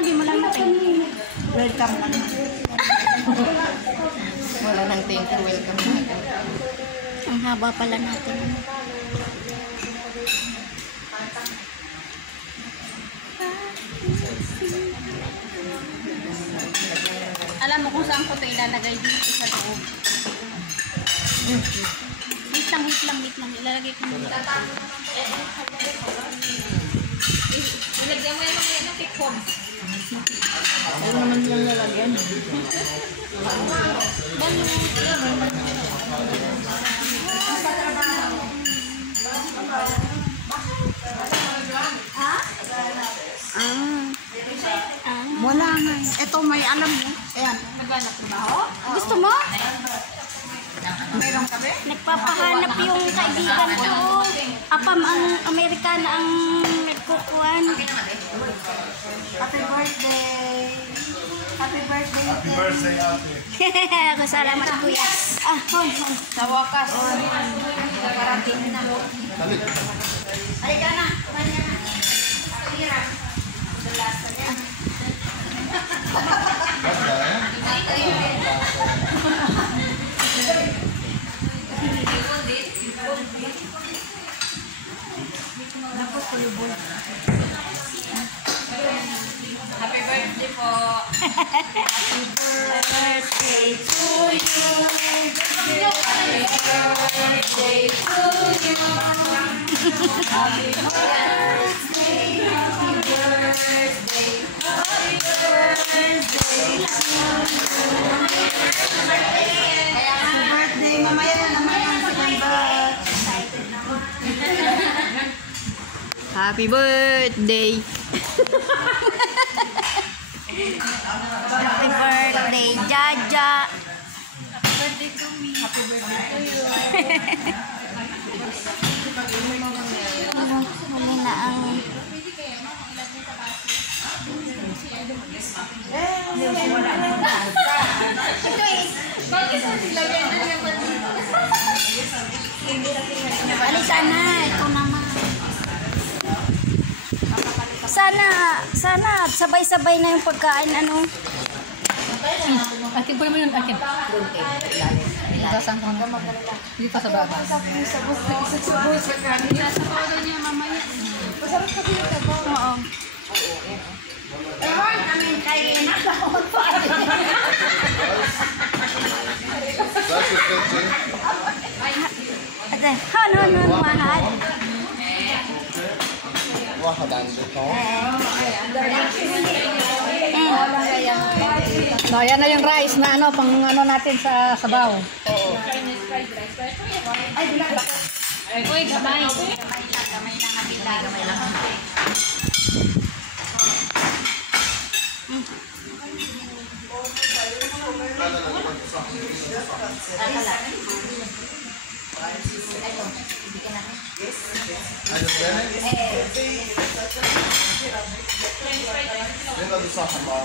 Sinabi mo lang na thank you. Welcome na. Wala nang thank you, welcome na. Ang haba pala natin. Alam mo kung saan ko ito ilalagay dito sa loob. Hit lang. Ilalagay ko muna. Ilagyan mo yan mamaya ng tikpon. Ano naman lang lalagyan? Wala nga. Ito may alam mo. Ayan. Naghanap mo ba ako? Gusto mo? Meron kami? Nagpapahanap yung kaibigan ko. Apam ang Amerikana ang nagkukuhan. Happy birthday. Happy birthday. Happy birthday, ate. Ako salamat kuya. Hon. Sa wakas. Nakarating na. Balik. Halika na. Kumanya na. Hirap. Dalasan yan. Happy birthday po! Happy birthday to you. Happy birthday to you! Happy birthday! Happy birthday! Happy birthday to you! Happy birthday. Mamaya na naman ang second batch. Happy birthday! Happy birthday, Jaja. Happy birthday to me! Happy birthday to you! Huli na ang... Alisa na, ito naman. Sana sabay-sabay na yung pagkain, ano. Akin po naman yun, akin. Saan ko na? Dito sa baba. Oo. Ewan, amin kayo na sa pa. Ate, hon, mahal. واحد عندك اهو. So, ayan na yung rice na ano, pang ano natin sa sabaw. Uy, gamay. عايز تاني؟ ليه ده صح مع